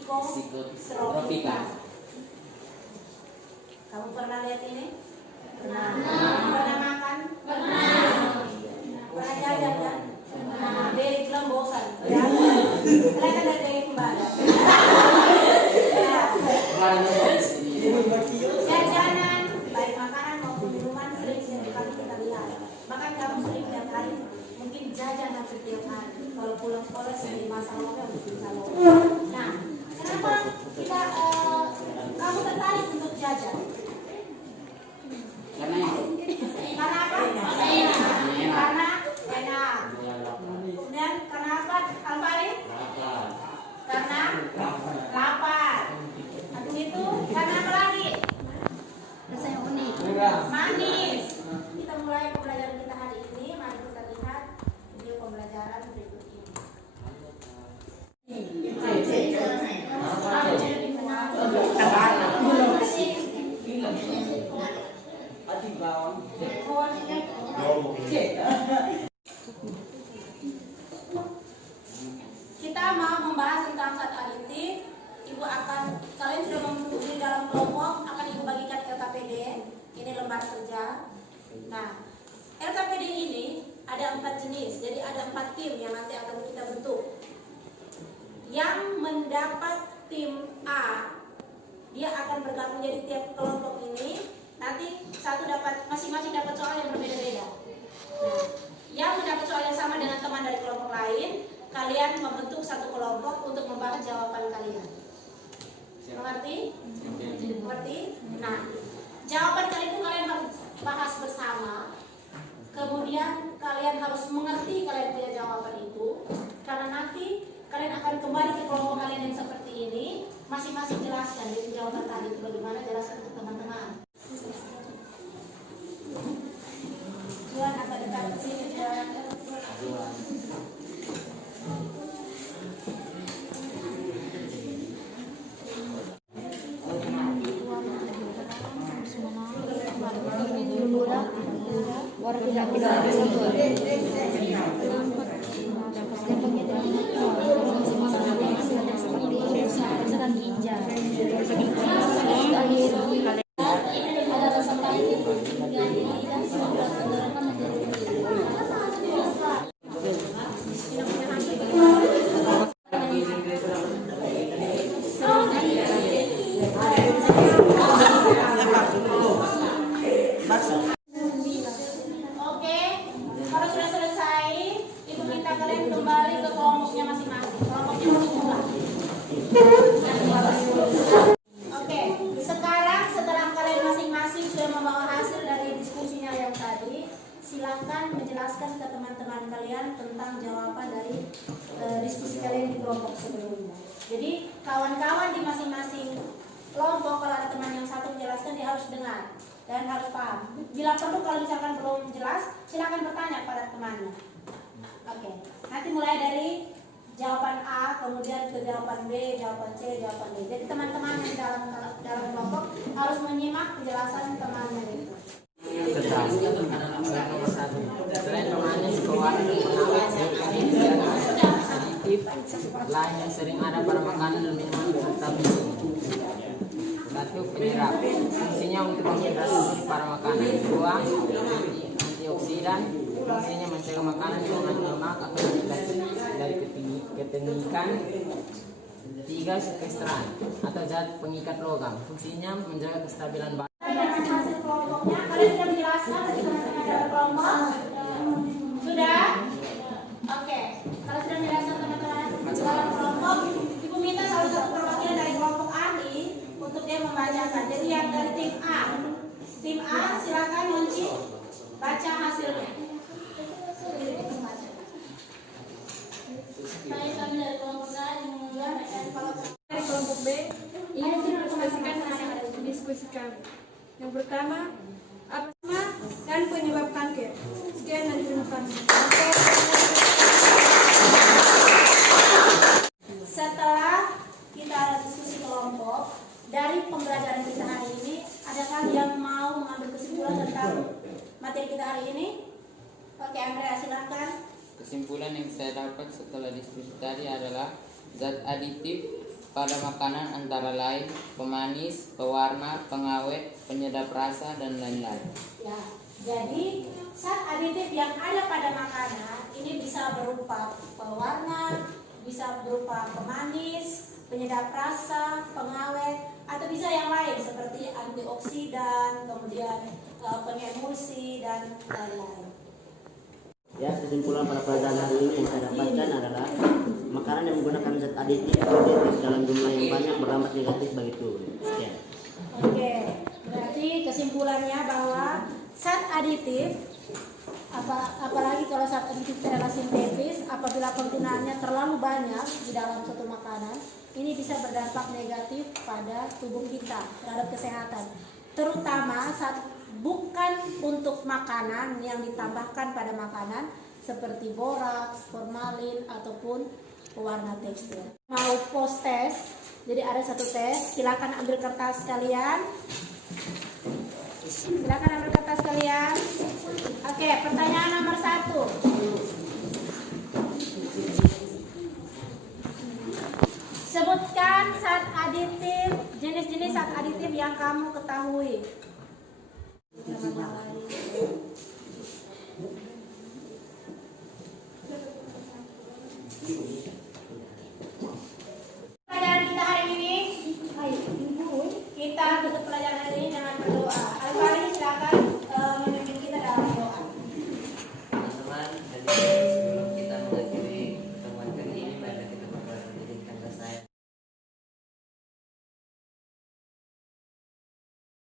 psikotropika. Kamu pernah lihat ini? Pernah. Pernah makan? Pernah. Pernah jajan kan? Pernah. Dari bilang bosan. Ya. Mereka dari kembali. Jajanan, baik makanan maupun minuman sering kita lihat. Bahkan kamu sering tiap hari mungkin jajan hampir tiap hari. Kalau pulang sekolah sering masalah mungkin salah. Nah, kenapa kamu tertarik untuk jajan? Karena apa? Karena enak. Kemudian karena apa, Alfarid? Karena lapar. Habis itu karena apa lagi? Rasanya unik. Manis. Kita mulai pembelajaran kita hari ini. Mari kita lihat video pembelajaran berikut ini. Kita mau membahas tentang zat aditif. Kalian sudah membentuk di dalam kelompok, akan ibu bagikan LKPD. Ini lembar kerja. Nah, LKPD ini ada 4 jenis, jadi ada 4 tim yang nanti akan kita bentuk. Yang mendapat tim A, dia akan bergabung jadi tiap kelompok ini. Nanti masing-masing dapat soal yang berbeda-beda. Nah, yang mendapat soal yang sama dengan teman dari kelompok lain, kalian membentuk satu kelompok untuk membahas jawaban kalian. Mengerti? Mengerti? Nah, jawaban kalian itu kalian harus bahas bersama. Kemudian kalian harus mengerti kalian punya jawaban itu, karena nanti kalian akan kembali ke kelompok kalian yang seperti ini, masing-masing jelaskan dari jawaban tadi itu bagaimana, jelaskan ke teman-teman. Juan agak dekat ke sini dan silakan menjelaskan ke teman-teman kalian tentang jawaban dari diskusi kalian di kelompok sebelumnya. Jadi kawan-kawan di masing-masing kelompok, kalau ada teman yang satu menjelaskan, dia harus dengar dan harus paham. Bila perlu, kalau misalkan belum jelas, silakan bertanya pada temannya. Oke, nanti mulai dari jawaban A, kemudian ke jawaban B, jawaban C, jawaban D. Jadi teman-teman yang dalam kelompok harus menyimak penjelasan temannya itu. Selain pemanis, pewarna, pengawet, aditif lain yang sering ada pada makanan dan minuman serta biji. 1. Penyerap, fungsinya untuk menghidrasi para makanan. 2. Antioksidan, fungsinya mencegah makanan yang mengandung lemak atau dari ketengikan. 3. Sekestran atau zat pengikat logam, fungsinya menjaga kestabilan badan. Hasil kelompoknya, kalian sudah menjelaskan tadi teman-teman dalam kelompok? Sudah? Oke. Kalau sudah menjelaskan teman-teman dalam kelompok, ibu minta salah satu perwakilan dari kelompok A untuk dia membacakan. Jadi yang dari tim A, silakan Munci baca hasilnya. Saya kami dari kelompok A Dari kelompok B, ini diskusikan. Yang pertama, apa dan penyebab kanker. Sekian dan terima kasih. setelah kita ada diskusi kelompok, dari pembelajaran kita hari ini, adakah yang mau mengambil kesimpulan tentang materi kita hari ini? Oke, Andrea, silakan. Kesimpulan yang saya dapat setelah diskusi tadi adalah zat aditif pada makanan antara lain pemanis, pewarna, pengawet, penyedap rasa, dan lain-lain. Ya, jadi zat aditif yang ada pada makanan ini bisa berupa pewarna, bisa berupa pemanis, penyedap rasa, pengawet, atau bisa yang lain seperti antioksidan, kemudian pengemulsi dan lain-lain. Ya, kesimpulan pada pelajaran hari ini yang saya dapatkan adalah makanan yang menggunakan zat aditif dalam jumlah yang banyak berdampak negatif bagi tubuh. Sekian. Oke, berarti kesimpulannya bahwa zat aditif apalagi kalau zat aditif adalah sintetis, apabila penggunaannya terlalu banyak di dalam suatu makanan, ini bisa berdampak negatif pada tubuh kita terhadap kesehatan, terutama saat bukan untuk makanan yang ditambahkan pada makanan seperti boraks, formalin ataupun pewarna tekstil. Mau post test, jadi ada satu tes, silakan ambil kertas kalian. Silakan ambil kertas kalian. Oke, pertanyaan nomor 1. Sebutkan zat aditif, jenis-jenis zat aditif yang kamu ketahui. Pelajaran kita hari ini, kita tutup pelajaran hari ini dengan berdoa. Al-Fahri silakan memimpin kita dalam doa. Teman-teman,